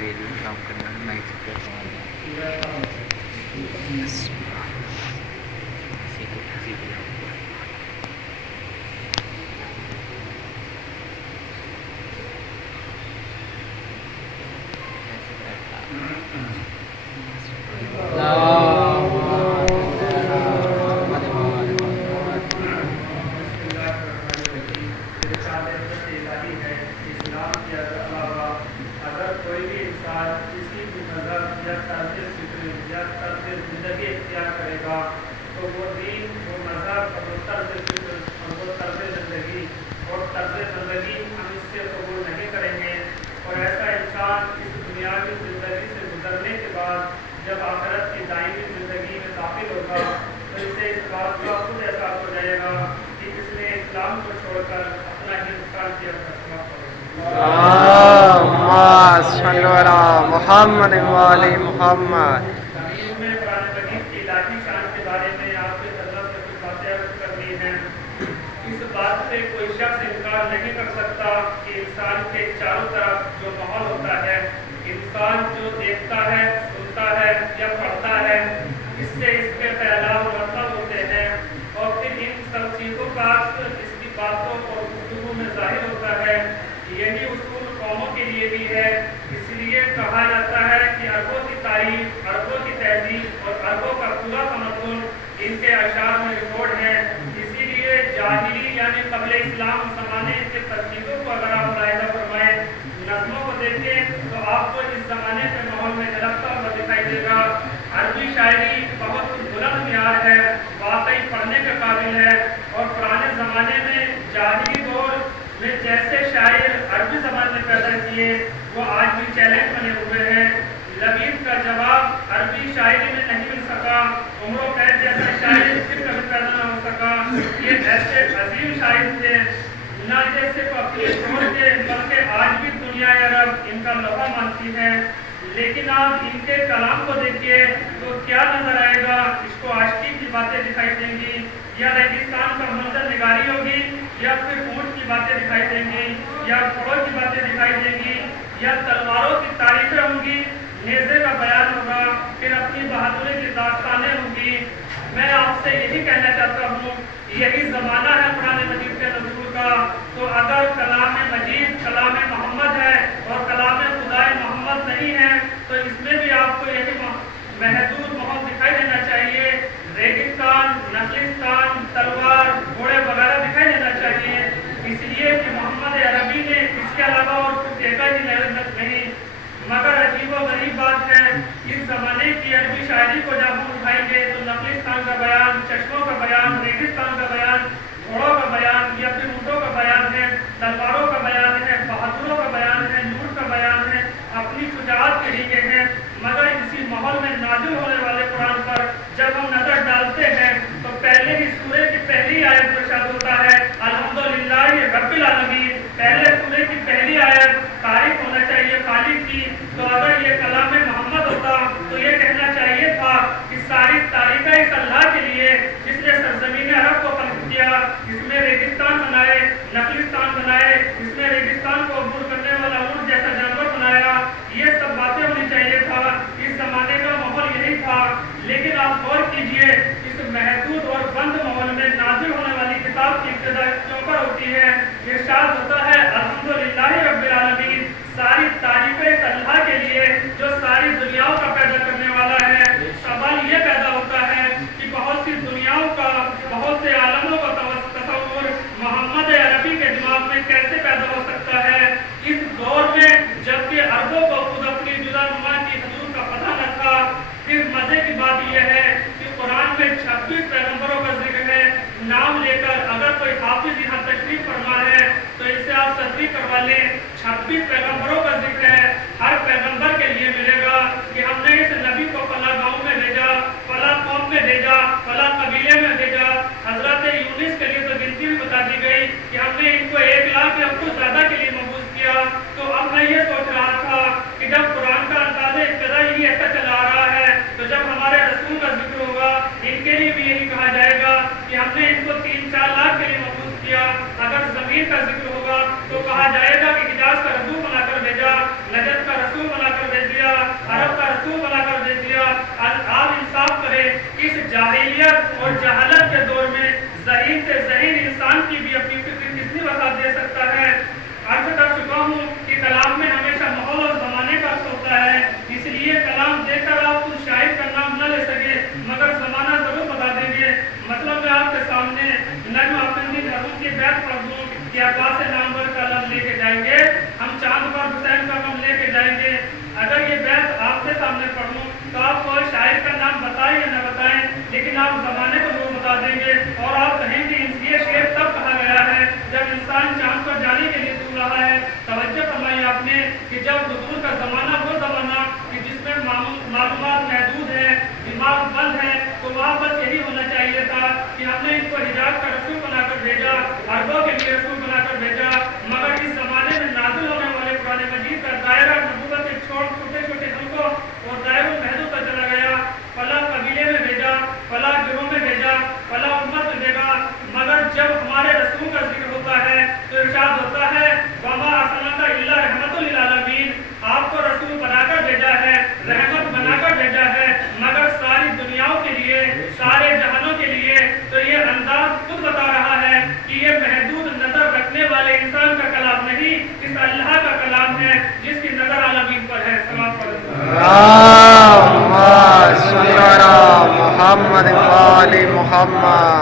Video کام کرنا ہے mic سے جب آخرت کی دائمی زندگی میں داخل ہوگا تو اسے اس بات کا خود احساس ہو جائے گا کہ اس نے اسلام کو چھوڑ کر اپنا ہندوستان کی فیصلہ محمد والی محمد میں قرآن مجید کی الہی شان کے بارے میں آپ کے خدمت میں کچھ باتیں عرض کرنی ہیں۔ اس بات سے کوئی شخص انکار نہیں کر سکتا کہ انسان کے چاروں طرف جو ماحول ہوتا ہے، انسان جو دیکھتا ہے، سنتا ہے یا پڑھتا ہے، اس سے اس کے خیالات مرتب ہوتے ہیں اور پھر ان سب چیزوں کا اس کی باتوں اور گفتگو میں ظاہر ہوتا ہے۔ یہی اصول قوموں کے لیے بھی ہے، اس لیے کہا جاتا ہے کہ عربوں کی تاریخ، عربوں کی تہذیب اور عربوں کا پورا تمدن ان کے اشعار میں ریکارڈ ہے۔ اسی لیے جاہلی یعنی قبل اسلام زمانے کے تصویروں کو اگر آپ ملاحظہ فرمائیں، نظموں کو دیکھیں تو آپ کو اس زمانے کے ماحول میں جھلکتا ہوا دکھائی دے گا۔ عربی شاعری بہت بلند معیار ہے، واقعی پڑھنے کے قابل ہے، اور پرانے زمانے میں جاہلی دور میں جیسے شاعر عربی زبان میں پیدا کیے وہ آج بھی چیلنج بنے ہوئے ہیں۔ لبید کا جواب عربی شاعری میں نہیں مل سکا، عمر و قید جیسا شاعر پھر کبھی پیدا نہ ہو سکا۔ یہ ایسے عظیم شاعر تھے نہ جیسے اپنے دور کے بلکہ آج بھی دنیا عرب ان کا لوحہ مانتی ہے، لیکن آپ ان کے کلام کو دیکھیے تو کیا نظر آئے گا؟ اس کو عاشقی کی باتیں دکھائی دیں گی، یا ریگستان کا منظر نگاری ہوگی، یا پھر اونٹ کی باتیں دکھائی دیں گی، یا گھوڑوں کی باتیں دکھائی دیں گی، یا تلواروں کی تعریفیں ہوں گی، نیزے کا بیان ہوگا، پھر اپنی بہادری کی داستانیں ہوں گی۔ میں آپ سے یہی کہنا چاہتا ہوں، یہی زمانہ ہے قرآن مجید کے نزول کا، تو اگر کلام مجید کلام محمد ہے اور کلام خدائے محمد نہیں ہے تو اس میں بھی آپ کو یہی محدود ماحول دکھائی دینا چاہیے، ریگستان، نخلستان، تلوار، گھوڑے وغیرہ دکھائی دینا چاہیے، اس لیے کہ محمد عربی نے اس کے علاوہ اور کچھ دیکھا ہی نہیں۔ مگر عجیب و غریب بات ہے، اس زمانے کی عربی شاعری کو جب ہم اٹھائیں گے تو نخلستان کا بیان، چشموں کا بیان، ریگستان کا بیان، گھوڑوں کا بیان یا پھر اونٹوں کا بیان ہے، تلواروں کا بیان ہے، بہادروں کا بیان ہے، نور کا بیان ہے، اپنی شجاعت کے لیے ہیں۔ مگر اسی ماحول میں نازل ہونے والے قرآن پر جب ہم نظر ڈالتے ہیں تو پہلے ہی سورے کی پہلی آیت پر ارشاد ہوتا ہے الحمدللہ رب العالمین۔ پہلے سورے کی پہلی آیت تعریف ہونا چاہیے خالق کی، تو اگر یہ کلام محمد ہوتا تو یہ کہنا چاہیے تھا کہ ساری تعریفیں اس اللہ کے لیے جس نے سرزمین عرب کو خلق کیا، اس میں ریگستان بنائے، نخلستان بنائے، اس میں ریگستان کو عبور کرنے والا اونٹ جیسا جانور بنایا، یہ سب باتیں ہونی چاہیے تھا۔ اس زمانے کا ماحول یہی تھا، لیکن آپ غور کیجئے اس محدود اور بند ماحول میں نازل ہونے والی کتاب کی ابتدا کیوں پر ہوتی ہے؟ ارشاد ہوتا ہے الحمدللہ رب العالمین، ساری تعریفیں اس اللہ کے لیے جو ساری دنیاؤں کا پیدا کرنے والا ہے۔ سوال یہ پیدا ہوتا ہے کہ بہت سی دنیاؤں کا، بہت سے عالموں کا تصور محمد عربی کے دماغ میں کیسے پیدا ہو سکتا ہے اس دور میں جبکہ عربوں کو خود اپنی جدا نما کی حضور کا پتہ نہ تھا؟ پھر مزے کی بات یہ ہے کہ قرآن میں 26 پیغمبروں کا ذکر ہے، نام لے کر اگر کوئی حافظ یہاں تشریف فرما ہے تو اس سے آپ تصدیق کروا لیں، 26 پیغمبروں کا ذکر ہے۔ ہر پیغمبر کے لیے ملے گا کہ ہم نے اس نبی کو فلاں گاؤں میں بھیجا، فلاں قوم میں بھیجا، فلاں قبیلے میں بھیجا۔ حضرت یونس کے لیے تو گنتی بھی بتا دی گئی کہ ہم نے ان کو 1 لاکھ یا کچھ زیادہ کے لیے مبعوث کیا۔ تو اب میں یہ سوچ رہا تھا کہ جب قرآن کا انداز ابتدا ہی ایسا چلا آ رہا ہے تو جب ہمارے رسول کا ذکر ہوگا ان کے لیے بھی یہی کہا جائے گا کہ ہم نے ان کو 3-4 لاکھ کے لیے مبعوث کیا۔ اگر زمین کا ذکر ہوگا تو کہا جائے گا کہ حجاز کا رسول بنا کر بھیجا، نجد کا رسول بنا کر دے سکتا ہے. عرض کر چکا ہوں کہ کلام میں ہمیشہ ماحول اور زمانے کا عکس ہوتا ہے، اس لیے کلام دیکھ کر آپ خود شاعر کا نام نہ لے سکے مگر زمانہ ضرور بتا دیں گے. مطلب میں آپ کے سامنے نجم افندی مرحوم کی بیت پڑھ دوں کہ عباس نامور کا لفظ لے کے جائیں گے، ہم چاند پر حسین کا غم لے کے جائیں گے. اگر یہ بیت آپ کے سامنے پڑھوں تو آپ کو شاعر کا نام بتائیں یا نہ بتائیں، لیکن آپ زمانے کو ضرور بتا دیں گے اور آپ کہیں گے یہ شعر تب کہا گیا ہے جب انسان چاند پر جانے کے لیے طول رہا ہے. توجہ فرمائی آپ نے کہ جب حضور کا زمانہ وہ زمانہ کہ جس میں معلومات محدود ہے، دماغ بند ہے، تو وہاں بس یہی ہونا چاہیے تھا کہ ہم نے ان کو حجاز کا رسول بنا کر بھیجا، عربوں کے لیے رسول بنا کر بھیجا. مگر اس زمانے میں نازل ہونے والے قرآن مجید کا دائرہ نبوت کے چھوٹے چھوٹے حلقوں اور دائرہ المحدود کا چلا گیا. فلاں قبیلے میں بھیجا، فلاں گروہ میں بھیجا، فلاں امت میں بھیجا. مگر جب ہمارے رسول کا ذکر ہوتا ہے تو ارشاد ہوتا ہے وما ارسلناک الا رحمۃ للعالمین، آپ کو رسول بنا کر بھیجا ہے، رحمت بنا کر بھیجا ہے، مگر ساری دنیاؤں کے لیے، سارے جہانوں کے لیے. تو یہ انداز خود بتا رہا ہے کہ یہ محدود نظر رکھنے والے انسان کا کلام نہیں، اس اللہ کا کلام ہے جس کی نظر عالمین پر ہے. سلام اللہم صلی علی محمد و آل محمد.